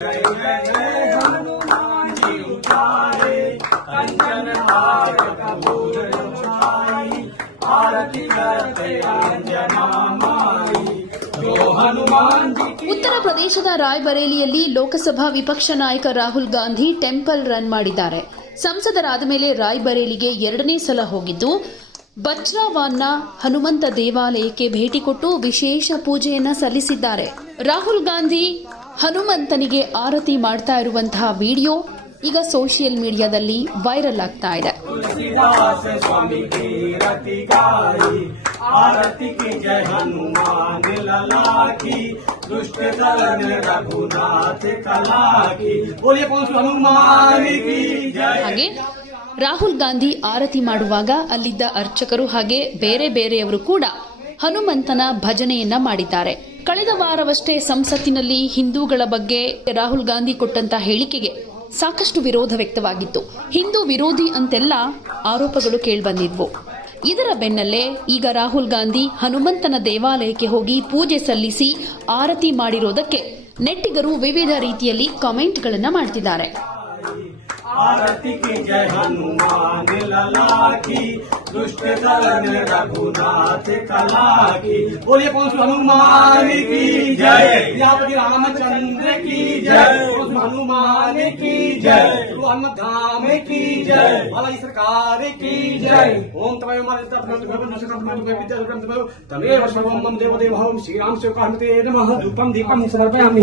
ಉತ್ತರ ಪ್ರದೇಶದ ರಾಯ್ಬರೇಲಿಯಲ್ಲಿ ಲೋಕಸಭಾ ವಿಪಕ್ಷ ನಾಯಕ ರಾಹುಲ್ ಗಾಂಧಿ ಟೆಂಪಲ್ ರನ್ ಮಾಡಿದ್ದಾರೆ. ಸಂಸದರಾದ ಮೇಲೆ ರಾಯ್ಬರೇಲಿಗೆ ಎರಡನೇ ಸಲ ಹೋಗಿದ್ದು, ಬಚ್ರಾವಾನ್ನ ಹನುಮಂತ ದೇವಾಲಯಕ್ಕೆ ಭೇಟಿ ಕೊಟ್ಟು ವಿಶೇಷ ಪೂಜೆಯನ್ನ ಸಲ್ಲಿಸಿದ್ದಾರೆ. ರಾಹುಲ್ ಗಾಂಧಿ ಹನುಮಂತನಿಗೆ ಆರತಿ ಮಾಡ್ತಾ ಇರುವಂತಹ ವಿಡಿಯೋ ಈಗ ಸೋಷಿಯಲ್ ಮೀಡಿಯಾದಲ್ಲಿ ವೈರಲ್ ಆಗ್ತಾ ಇದೆ. ಹಾಗೆ ರಾಹುಲ್ ಗಾಂಧಿ ಆರತಿ ಮಾಡುವಾಗ ಅಲ್ಲಿದ್ದ ಅರ್ಚಕರು ಹಾಗೆ ಬೇರೆ ಬೇರೆಯವರು ಕೂಡ ಹನುಮಂತನ ಭಜನೆಯನ್ನ ಮಾಡಿದ್ದಾರೆ. ಕಳೆದ ವಾರವಷ್ಟೇ ಸಂಸತ್ತಿನಲ್ಲಿ ಹಿಂದೂಗಳ ಬಗ್ಗೆ ರಾಹುಲ್ ಗಾಂಧಿ ಕೊಟ್ಟಂತ ಹೇಳಿಕೆಗೆ ಸಾಕಷ್ಟು ವಿರೋಧ ವ್ಯಕ್ತವಾಗಿತ್ತು. ಹಿಂದೂ ವಿರೋಧಿ ಅಂತೆಲ್ಲ ಆರೋಪಗಳು ಕೇಳಿಬಂದಿದ್ವು. ಇದರ ಬೆನ್ನಲ್ಲೇ ಈಗ ರಾಹುಲ್ ಗಾಂಧಿ ಹನುಮಂತನ ದೇವಾಲಯಕ್ಕೆ ಹೋಗಿ ಪೂಜೆ ಸಲ್ಲಿಸಿ ಆರತಿ ಮಾಡಿರೋದಕ್ಕೆ ನೆಟ್ಟಿಗರು ವಿವಿಧ ರೀತಿಯಲ್ಲಿ ಕಾಮೆಂಟ್ಗಳನ್ನು ಮಾಡ್ತಿದ್ದಾರೆ. आरती की जय हनुमान लला की दुष्ट दलन रघुनाथ कला की बोलिए कौन सी हनुमान की जय। विद्यापति रामचंद्र की जय। हनुमान की जय। धाम की जय। बालाजी सरकार की जय। ओम तमय तमेव सर्वम देवदेव श्री राम शिव नमः। धूपम दीपम समर्पयामि